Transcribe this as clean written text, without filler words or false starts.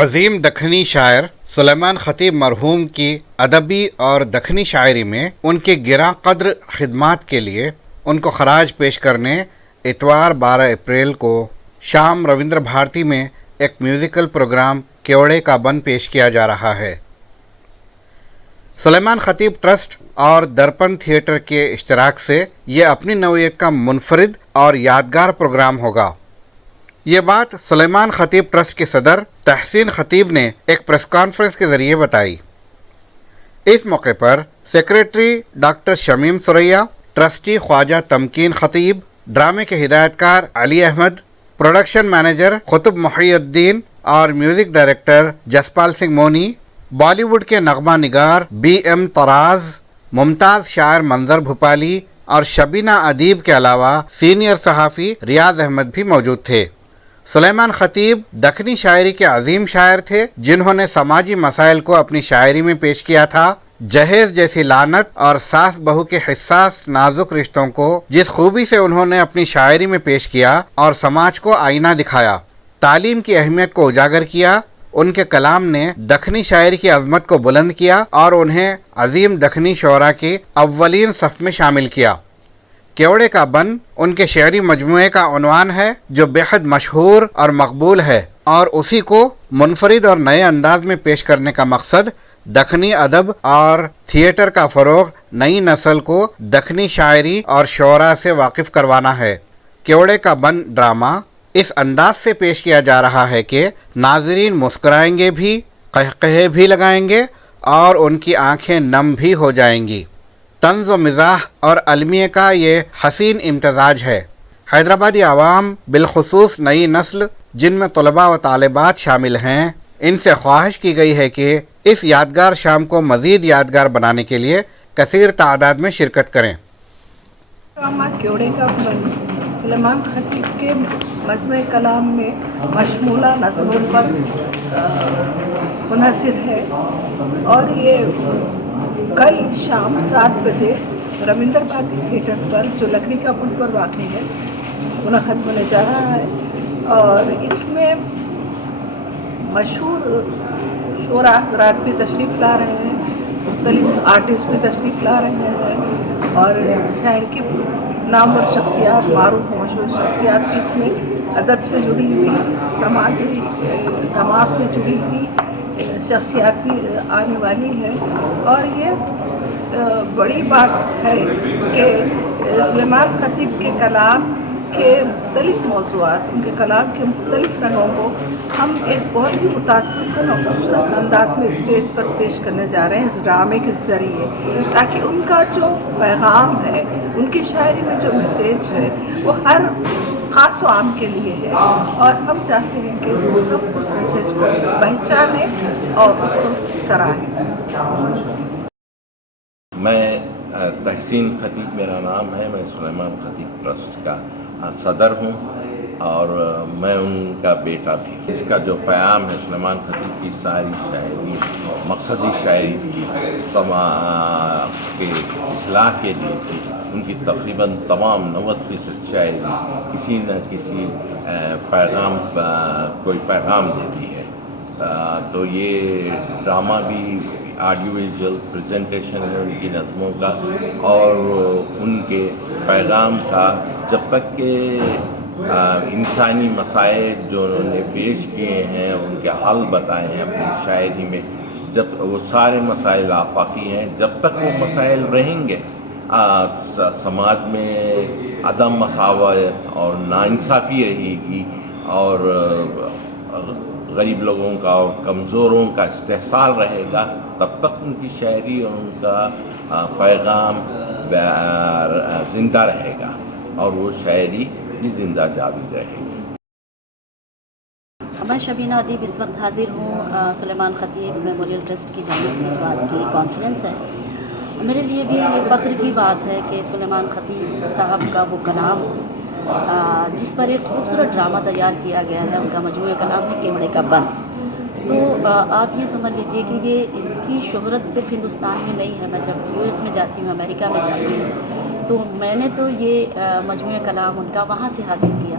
عظیم دکنی شاعر سلیمان خطیب مرحوم کی ادبی اور دکنی شاعری میں ان کے گراں قدر خدمات کے لیے ان کو خراج پیش کرنے اتوار 12 اپریل کو شام روندر بھارتی میں ایک میوزیکل پروگرام کیوڑے کا بن پیش کیا جا رہا ہے۔ سلیمان خطیب ٹرسٹ اور درپن تھیٹر کے اشتراک سے یہ اپنی نوعیت کا منفرد اور یادگار پروگرام ہوگا۔ یہ بات سلیمان خطیب ٹرسٹ کے صدر تحسین خطیب نے ایک پریس کانفرنس کے ذریعے بتائی۔ اس موقع پر secretary doctor Shamim Suraiya, trustee Khwaja Tamkeen Khateeb, ڈرامے کے ہدایت کار Ali Ahmed, production manager Qutub Mohiuddin اور music director Jaspal Singh Mony, Bollywood کے نغمہ نگار بی ایم طراز، ممتاز شاعر منظر بھوپالی اور شبینہ ادیب کے علاوہ سینئر صحافی ریاض احمد بھی موجود تھے۔ سلیمان خطیب دکنی شاعری کے عظیم شاعر تھے جنہوں نے سماجی مسائل کو اپنی شاعری میں پیش کیا تھا۔ جہیز جیسی لعنت اور ساس بہو کے حساس نازک رشتوں کو جس خوبی سے انہوں نے اپنی شاعری میں پیش کیا اور سماج کو آئینہ دکھایا، تعلیم کی اہمیت کو اجاگر کیا، ان کے کلام نے دکنی شاعری کی عظمت کو بلند کیا اور انہیں عظیم دکنی شعراء کی اولین صف میں شامل کیا۔ کیوڑے کا بن ان کے شعری مجموعے کا عنوان ہے جو بے حد مشہور اور مقبول ہے، اور اسی کو منفرد اور نئے انداز میں پیش کرنے کا مقصد دکنی ادب اور تھیٹر کا فروغ نئی نسل کو دکنی شاعری اور شعراء سے واقف کروانا ہے۔ کیوڑے کا بن ڈرامہ اس انداز سے پیش کیا جا رہا ہے کہ ناظرین مسکرائیں گے بھی، قہقہے بھی لگائیں گے اور ان کی آنکھیں نم بھی ہو جائیں گی۔ طنز و مزاح اور المیہ کا یہ حسین امتزاج ہے۔ حیدرآبادی عوام بالخصوص نئی نسل جن میں طلباء و طالبات شامل ہیں، ان سے خواہش کی گئی ہے کہ اس یادگار شام کو مزید یادگار بنانے کے لیے کثیر تعداد میں شرکت کریں۔ ڈرامہ کیوڑے کا بن سلیمان خطیب کے مجموعہ کلام میں مشمولہ نظموں پر منحصر ہے، اور یہ کل شام 7 بجے روندر بھارتی تھیٹر پر جو لکڑی کا پل پر واقع ہے منعقد ہونے جا رہا ہے، اور اس میں مشہور شعراء حضرات بھی تشریف لا رہے ہیں، مختلف آرٹسٹ بھی تشریف لا رہے ہیں، اور شہر کی نامور شخصیات، معروف و مشہور شخصیات بھی اس میں ادب سے جڑی ہوئی، سماجی سماعت سے جڑی ہوئی شخصیات بھی آنے والی ہے۔ اور یہ بڑی بات ہے کہ سلیمان خطیب کے کلام کے مختلف موضوعات، ان کے کلام کے مختلف رنگوں کو ہم ایک بہت ہی متاثر کن اور خوبصورت انداز میں اسٹیج پر پیش کرنے جا رہے ہیں اس ڈرامے کے ذریعے، تاکہ ان کا جو پیغام ہے، ان کی شاعری میں جو میسیج ہے، وہ ہر خاص و عام کے لیے ہے، اور ہم چاہتے ہیں کہ وہ سب اس میسیج کو پہچانیں اور اس کو سراہیں۔ میں تحسین خطیب میرا نام ہے، میں سلیمان خطیب ٹرسٹ کا صدر ہوں اور میں ان کا بیٹا بھی۔ اس کا جو پیام ہے سلیمان خطیب کی ساری شاعری مقصدی شاعری کی، سماج کے اصلاح کے لیے تھی۔ ان کی تقریباً تمام 90% شاعری کسی نہ کسی کوئی پیغام دیتی ہے۔ تو یہ ڈرامہ بھی آڈیو ویژول پریزنٹیشن ہے ان کی نظموں کا اور ان کے پیغام کا، جب تک کہ انسانی مسائل جو انہوں نے پیش کیے ہیں، ان کے حل بتائے ہیں اپنی شاعری میں، جب وہ سارے مسائل آفاقی ہیں، جب تک وہ مسائل رہیں گے سماج میں عدم مساوات اور ناانصافی رہے گی، اور غریب لوگوں کا اور کمزوروں کا استحصال رہے گا، تب تک ان کی شاعری اور ان کا پیغام زندہ رہے گا، اور وہ شاعری بھی زندہ جاوید رہے گی۔ میں شبینہ ادیب اس وقت حاضر ہوں سلیمان خطیب میموریل ٹرسٹ کی جانب سے جو آج کی کانفرنس ہے۔ میرے لیے بھی یہ فخر کی بات ہے کہ سلیمان خطیب صاحب کا وہ کلام جس پر ایک خوبصورت ڈرامہ تیار کیا گیا ہے، ان کا مجموعہ کلام ہے کیوڑے کا بن۔ تو آپ یہ سمجھ لیجئے کہ یہ اس کی شہرت صرف ہندوستان میں نہیں ہے۔ میں جب یو ایس میں جاتی ہوں، امریکہ میں جاتی ہوں، تو میں نے تو یہ مجموعہ کلام ان کا وہاں سے حاصل کیا،